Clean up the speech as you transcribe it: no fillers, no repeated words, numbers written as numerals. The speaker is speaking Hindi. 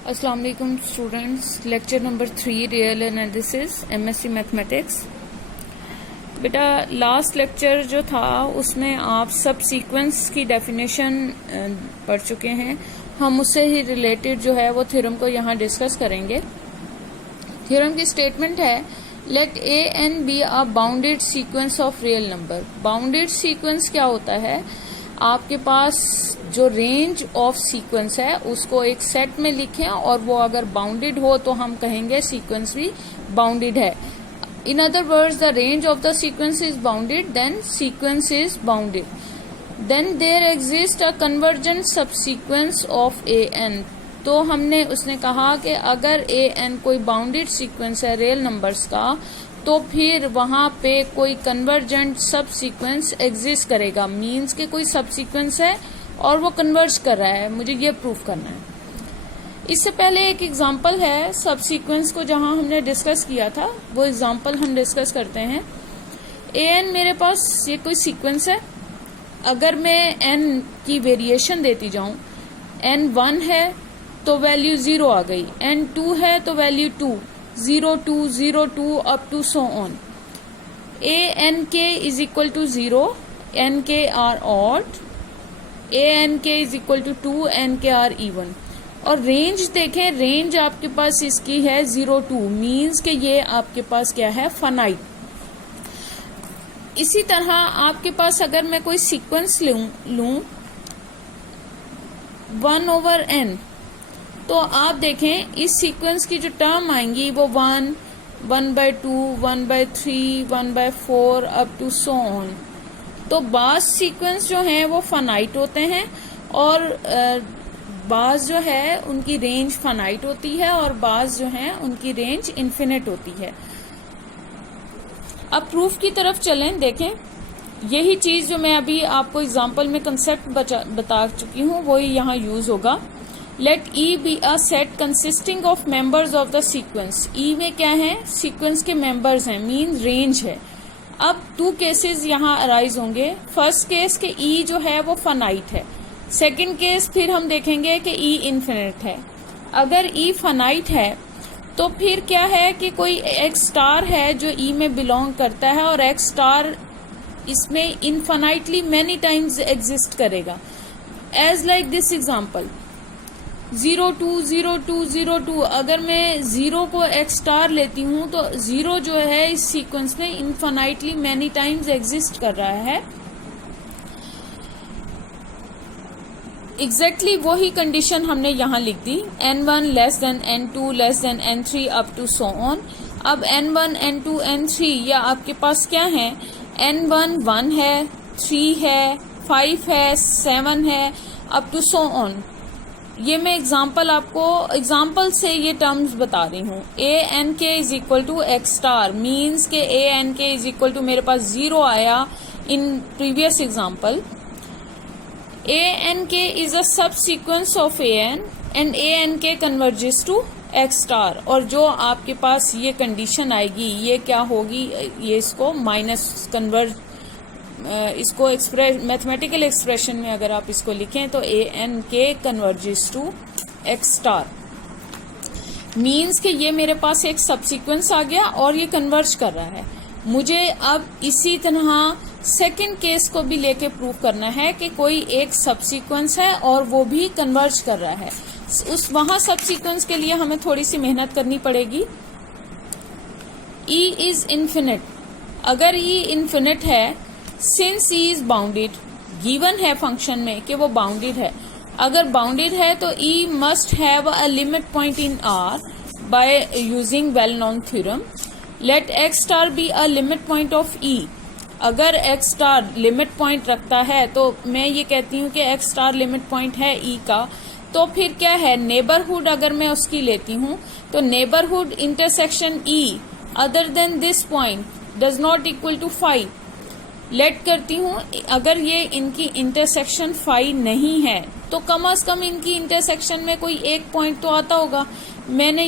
अस्सलाम वालेकुम students, lecture number 3 real analysis MSc mathematics. बेटा लास्ट लेक्चर जो था उसमें आप सब सीक्वेंस की डेफिनेशन पढ़ चुके हैं। हम उससे ही रिलेटेड जो है वो थ्योरम को यहाँ डिस्कस करेंगे। थ्योरम की स्टेटमेंट है let a n be a bounded sequence of real number. Bounded sequence क्या होता है? आपके पास जो रेंज ऑफ सीक्वेंस है उसको एक सेट में लिखें और वो अगर बाउंडेड हो तो हम कहेंगे सीक्वेंस भी बाउंडेड है। In other words, the range of the sequence is bounded, then sequence is bounded. Then there exist a convergent subsequence of a n. तो उसने कहा कि अगर ए एन कोई बाउंडेड सीक्वेंस है रियल नंबर्स का, तो फिर वहां पे कोई कन्वर्जेंट सब सीक्वेंस एग्जिस्ट करेगा। मीन्स के कोई सब सीक्वेंस है और वो कन्वर्ज कर रहा है, मुझे ये प्रूफ करना है। इससे पहले एक एग्जांपल है सब सीक्वेंस को जहां हमने डिस्कस किया था, वो एग्जांपल हम डिस्कस करते हैं। ए एन मेरे पास ये कोई सीक्वेंस है। अगर मैं एन की वेरिएशन देती जाऊं, एन 1 है तो वैल्यू 0 आ गई, एन 2 है तो value 2, 0 2 0 2 up to so on. A n k is equal to 0, n k are odd, a n k is equal to 2, n k are even. और रेंज देखें, रेंज आपके पास इसकी है 0 2, मीन्स के ये आपके पास क्या है, फाइनाइट। इसी तरह आपके पास अगर मैं कोई सीक्वेंस लूं 1/n, तो आप देखें इस सीक्वेंस की जो टर्म आएंगी वो 1, 1/2, 1/3, 1/4 अप टू सो ऑन। तो बाज सीक्वेंस जो हैं वो फाइनाइट होते हैं और बाज जो है उनकी रेंज फाइनाइट होती है और बाज जो हैं उनकी रेंज इन्फिनिट होती है। अब प्रूफ की तरफ चलें। देखें, यही चीज जो मैं अभी आपको एग्जांपल में कंसेप्ट बता चुकी हूँ वो यहाँ यूज होगा। Let E be a set consisting of members of the sequence. E में क्या है, सीक्वेंस के मेंबर्स हैं, मीन रेंज है। अब 2 केसेस यहाँ अराइज होंगे। फर्स्ट केस के ई जो है वो फाइनाइट है। सेकंड केस फिर हम देखेंगे कि ई इन्फिनिट है। अगर ई फाइनाइट है तो फिर क्या है कि कोई एक्स स्टार है जो ई में बिलोंग करता है और एक्स स्टार इसमें इनफाइनाइटली मेनी टाइम्स एग्जिस्ट करेगा। As like this example 0 2 0 2 0 2। अगर मैं 0 को एक्स स्टार लेती हूं तो 0 जो है इस सीक्वेंस में इनफाइनाइटली मेनी टाइम्स एग्जिस्ट कर रहा है। एग्जैक्टली वही कंडीशन हमने यहाँ लिख दी, n1 less than n2 less than n3 up to so on. अब n1 n2 n3 या आपके पास क्या है, n1 1 है, 3 है, 5 है, 7 है, अप टू सो ऑन। ये मैं एग्जाम्पल से ये टर्म्स बता रही हूँ। A n k is equal to x star, means k a n k is equal to मेरे पास 0 आया in previous example. A n k is a subsequence of a n and a n k converges to x star. और जो आपके पास ये कंडीशन आएगी ये क्या होगी, ये इसको माइनस कन्वर्ज, इसको मैथमेटिकल एक्सप्रेशन में अगर आप इसको लिखें तो a n k converges to x star, means कि ये मेरे पास एक सब सीक्वेंस आ गया और ये कन्वर्ज कर रहा है। मुझे अब इसी तरह सेकंड केस को भी लेके प्रूव करना है कि कोई एक सब सीक्वेंस है और वो भी कन्वर्ज कर रहा है। वहां सब सीक्वेंस के लिए हमें थोड़ी सी मेहनत करनी पड़ेगी। E is infinite. अगर ई इन्फिनिट है, since E is bounded, given है फंक्शन में कि वो बाउंडेड है। अगर बाउंडेड है तो E must have a limit point in R by using well known theorem. Let X star be a limit point of E. अगर एक्स स्टार लिमिट पॉइंट रखता है तो मैं ये कहती हूँ कि एक्स स्टार लिमिट पॉइंट है ई का, तो फिर क्या है, नेबरहुड अगर मैं उसकी लेती हूँ तो neighbourhood intersection e other than this point does not equal to 5। Let करती हूँ, अगर ये इनकी इंटरसेक्शन 5 नहीं है तो कम से कम इनकी इंटरसेक्शन में कोई एक पॉइंट तो आता होगा। मैंने